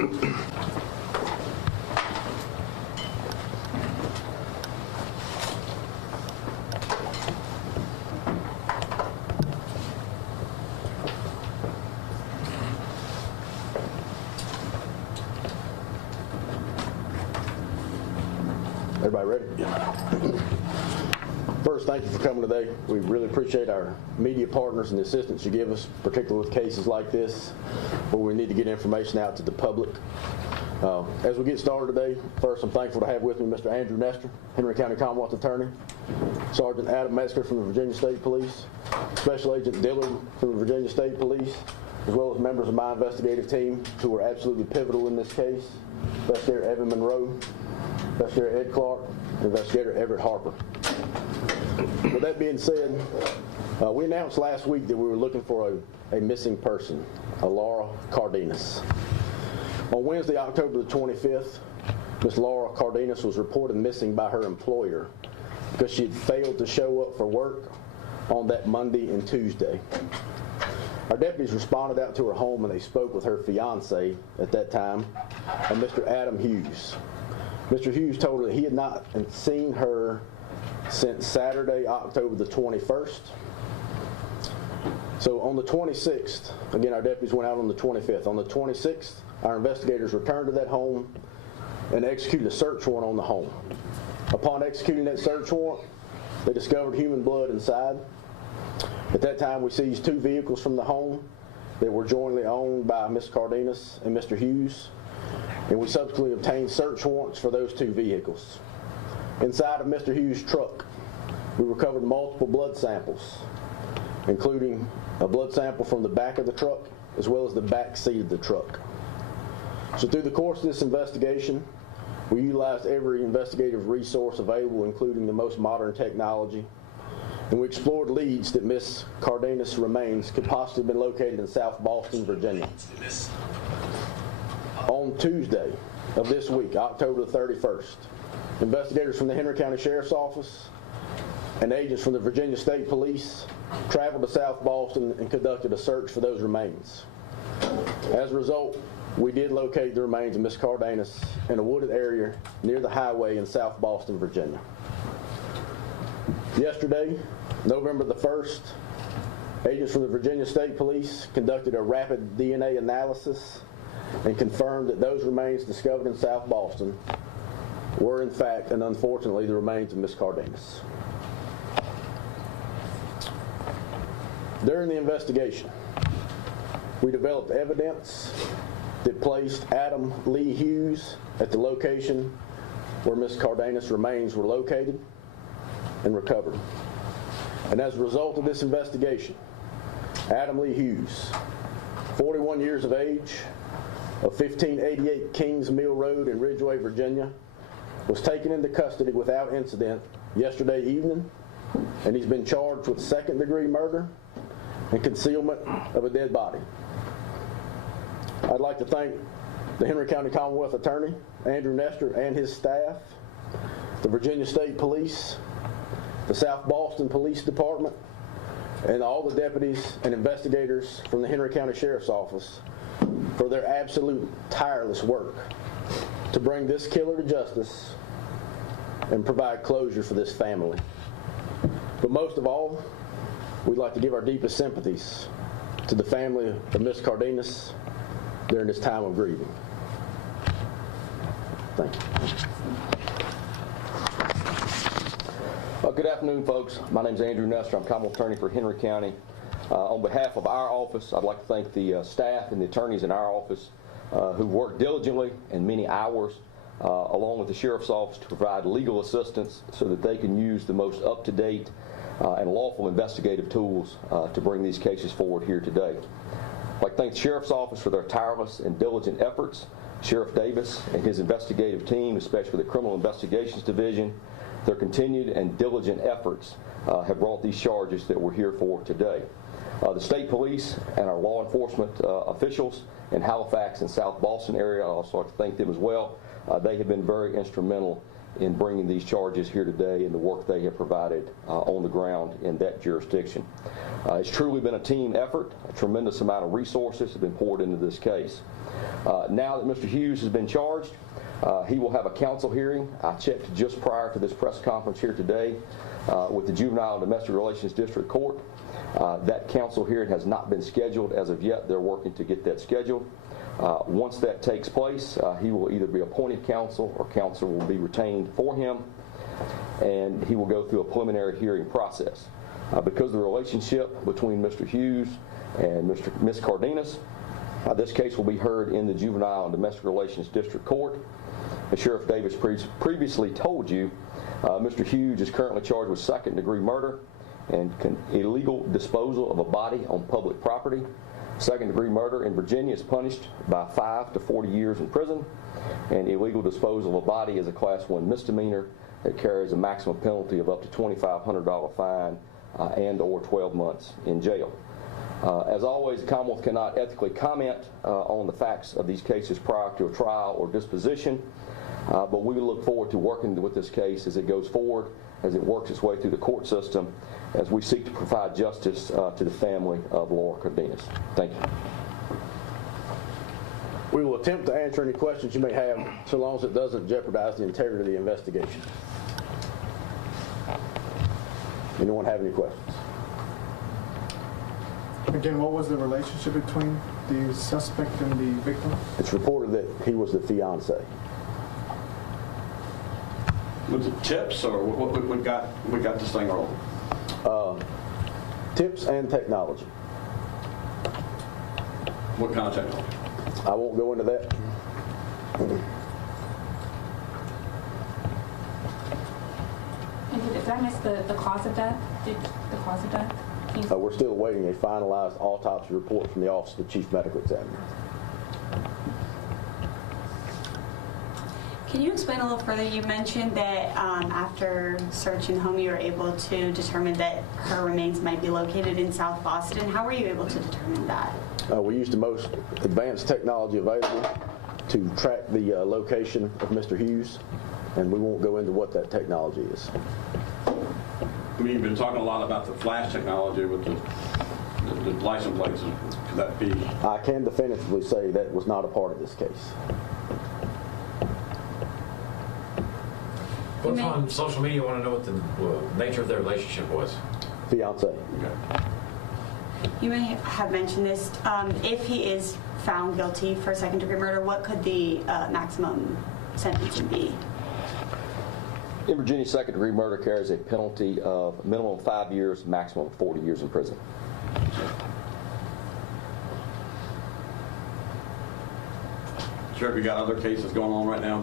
Everybody ready? First, thank you for coming today. We really appreciate our media partners and the assistance you give us, particularly with cases like this, where we need to get information out to the public. As we get started today, first I'm thankful to have with me Mr. Andrew Nestor, Henry County Commonwealth Attorney, Sergeant Adam Metzger from the Virginia State Police, Special Agent Dillard from the Virginia State Police, as well as members of my investigative team who were absolutely pivotal in this case, Investigator Evan Monroe, Investigator Ed Clark, and Investigator Everett Harper. With that being said, we announced last week that we were looking for a missing person, a Laura Cardenas. On Wednesday, October the 25th, Miss Laura Cardenas was reported missing by her employer because she had failed to show up for work on that Monday and Tuesday. Our deputies responded out to her home and they spoke with her fiance at that time, Mr. Adam Hughes. Mr. Hughes told her that he had not seen her since Saturday, October the 21st. So on the 26th, again, our deputies went out on the 25th. On the 26th, our investigators returned to that home and executed a search warrant on the home. Upon executing that search warrant, they discovered human blood inside. At that time, we seized 2 vehicles from the home that were jointly owned by Ms. Cardenas and Mr. Hughes, and we subsequently obtained search warrants for those 2 vehicles. Inside of Mr. Hughes' truck, we recovered multiple blood samples, including a blood sample from the back of the truck as well as the back seat of the truck. So through the course of this investigation, we utilized every investigative resource available, including the most modern technology, and we explored leads that Ms. Cardenas' remains could possibly have been located in South Boston, Virginia. On Tuesday of this week, October the 31st, investigators from the Henry County Sheriff's Office and agents from the Virginia State Police traveled to South Boston and conducted a search for those remains. As a result, we did locate the remains of Ms. Cardenas in a wooded area near the highway in South Boston, Virginia. Yesterday, November the 1st, agents from the Virginia State Police conducted a rapid DNA analysis and confirmed that those remains discovered in South Boston were in fact and unfortunately the remains of Ms. Cardenas. During the investigation, we developed evidence that placed Adam Lee Hughes at the location where Ms. Cardenas' remains were located and recovered. And as a result of this investigation, Adam Lee Hughes, 41 years of age, of 1588 Kings Mill Road in Ridgeway, Virginia, was taken into custody without incident yesterday evening, and he's been charged with second-degree murder and concealment of a dead body. I'd like to thank the Henry County Commonwealth Attorney, Andrew Nestor, and his staff, the Virginia State Police, the South Boston Police Department, and all the deputies and investigators from the Henry County Sheriff's Office for their absolute tireless work to bring this killer to justice and provide closure for this family. But most of all, we'd like to give our deepest sympathies to the family of Ms. Cardenas during this time of grieving. Thank you. Good afternoon, folks. My name is Andrew Nestor. I'm Commonwealth Attorney for Henry County. On behalf of our office, I'd like to thank the staff and the attorneys in our office who worked diligently and many hours along with the Sheriff's Office to provide legal assistance so that they can use the most up-to-date and lawful investigative tools to bring these cases forward here today. I'd like to thank the Sheriff's Office for their tireless and diligent efforts, Sheriff Davis and his investigative team, especially the Criminal Investigations Division. Their continued and diligent efforts have brought these charges that we're here for today. The state police and our law enforcement officials in Halifax and South Boston area, I'd also like to thank them as well. They have been very instrumental in bringing these charges here today and the work they have provided on the ground in that jurisdiction. It's truly been a team effort. A tremendous amount of resources have been poured into this case. Now that Mr. Hughes has been charged, he will have a counsel hearing. I checked just prior to this press conference here today with the Juvenile and Domestic Relations District Court. That counsel hearing has not been scheduled as of yet. They're working to get that scheduled. Once that takes place, he will either be appointed counsel or counsel will be retained for him, and he will go through a preliminary hearing process. Because of the relationship between Mr. Hughes and Ms. Cardenas, this case will be heard in the Juvenile and Domestic Relations District Court. As Sheriff Davis previously told you, Mr. Hughes is currently charged with second-degree murder and illegal disposal of a body on public property. Second-degree murder in Virginia is punished by 5 to 40 years in prison, and illegal disposal of a body is a Class 1 misdemeanor that carries a maximum penalty of up to $2,500 fine and or 12 months in jail. As always, the Commonwealth cannot ethically comment on the facts of these cases prior to a trial or disposition, but we look forward to working with this case as it goes forward, as it works its way through the court system, as we seek to provide justice to the family of Laura Cardenas. Thank you. We will attempt to answer any questions you may have, so long as it doesn't jeopardize the integrity of the investigation. Anyone have any questions? Again, what was the relationship between the suspect and the victim? It's reported that he was the fiancé. Was it tips, or what got this thing rolling? Tips and technology. What kind of technology? I won't go into that. And did I miss the cause of death? The cause of death? We're still awaiting a finalized autopsy report from the Office of the Chief Medical Examiner. Can you explain a little further? You mentioned that after searching the home, you were able to determine that her remains might be located in South Boston. How were you able to determine that? We used the most advanced technology available to track the location of Mr. Hughes, and we won't go into what that technology is. I mean, you've been talking a lot about the flash technology with the license plates. Could that be? I can definitively say that was not a part of this case. Folks on social media want to know what the nature of their relationship was. Fiancé. Okay. You may have mentioned this. If he is found guilty for second-degree murder, what could the maximum sentence be? In Virginia, second-degree murder carries a penalty of minimum 5 years, maximum 40 years in prison. Sheriff, you got other cases going on right now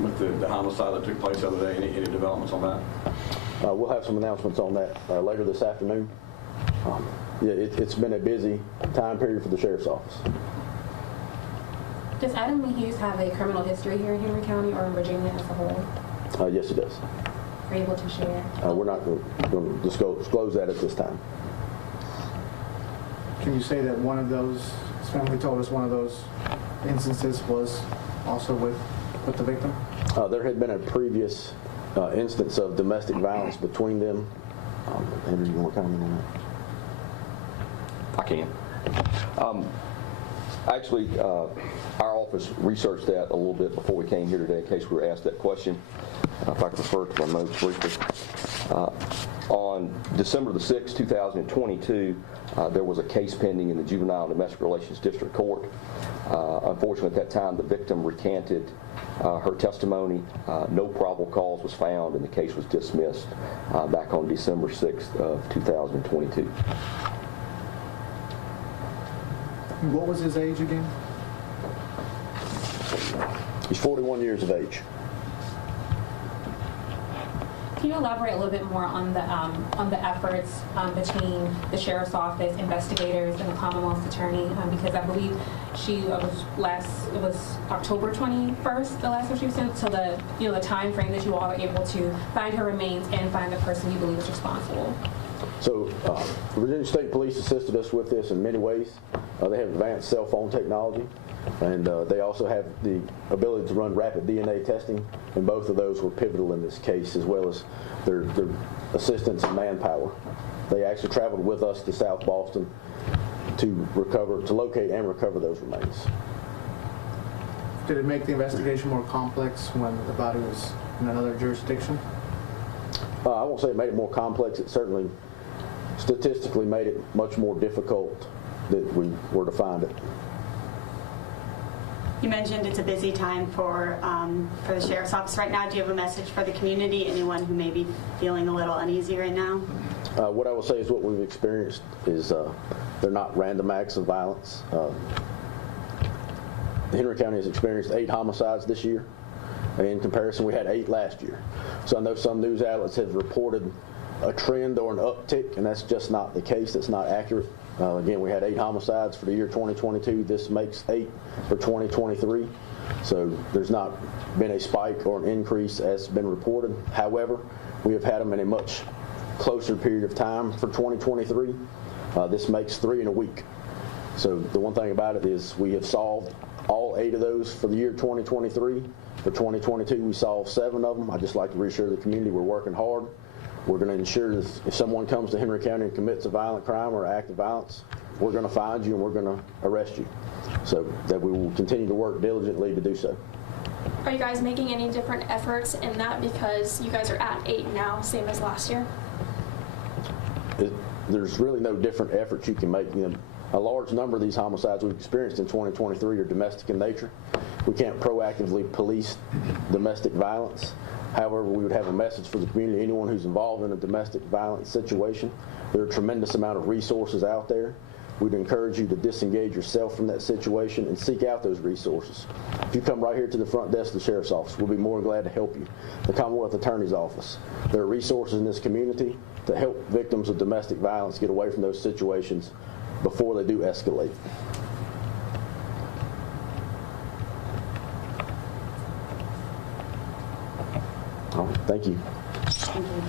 with the homicide that took place the other day? Any developments on that? We'll have some announcements on that later this afternoon. Yeah, it's been a busy time period for the Sheriff's Office. Does Adam Lee Hughes have a criminal history here in Henry County or in Virginia as a whole? Yes, it does. Are you able to share? We're not going to disclose that at this time. Can you say that one of those, his family told us one of those instances was also with the victim? There had been a previous instance of domestic violence between them. Andrew, you want to comment on that? I can. Actually, our office researched that a little bit before we came here today in case we were asked that question. If I could refer to my notes briefly. On December the 6th, 2022, there was a case pending in the Juvenile and Domestic Relations District Court. Unfortunately, at that time, the victim recanted her testimony. No probable cause was found, and the case was dismissed back on December 6th of 2022. What was his age again? He's 41 years of age. Can you elaborate a little bit more on the efforts between the Sheriff's Office, investigators, and the Commonwealth's attorney? Because I believe it was October 21st, the last time she was sent, to the time frame that you all were able to find her remains and find the person you believe is responsible. So Virginia State Police assisted us with this in many ways. They have advanced cell phone technology. And they also have the ability to run rapid DNA testing, and both of those were pivotal in this case, as well as their assistance and manpower. They actually traveled with us to South Boston to locate and recover those remains. Did it make the investigation more complex when the body was in another jurisdiction? I won't say it made it more complex. It certainly statistically made it much more difficult that we were to find it. You mentioned it's a busy time for the Sheriff's Office right now. Do you have a message for the community, anyone who may be feeling a little uneasy right now? What I will say is what we've experienced is they're not random acts of violence. Henry County has experienced 8 homicides this year. In comparison, we had 8 last year. So I know some news outlets have reported a trend or an uptick, and that's just not the case. That's not accurate. Again, we had 8 homicides for the year 2022. This makes 8 for 2023. So there's not been a spike or an increase as been reported. However, we have had them in a much closer period of time for 2023. This makes 3 in a week. So the one thing about it is we have solved all 8 of those for the year 2023. For 2022, we solved 7 of them. I'd just like to reassure the community we're working hard. We're going to ensure that if someone comes to Henry County and commits a violent crime or act of violence, we're going to find you and we're going to arrest you. So that we will continue to work diligently to do so. Are you guys making any different efforts in that because you guys are at 8 now, same as last year? There's really no different efforts you can make. A large number of these homicides we've experienced in 2023 are domestic in nature. We can't proactively police domestic violence. However, we would have a message for the community, anyone who's involved in a domestic violence situation. There are a tremendous amount of resources out there. We'd encourage you to disengage yourself from that situation and seek out those resources. If you come right here to the front desk of the Sheriff's Office, we'll be more than glad to help you. The Commonwealth Attorney's Office. There are resources in this community to help victims of domestic violence get away from those situations before they do escalate. All right, thank you. Thank you.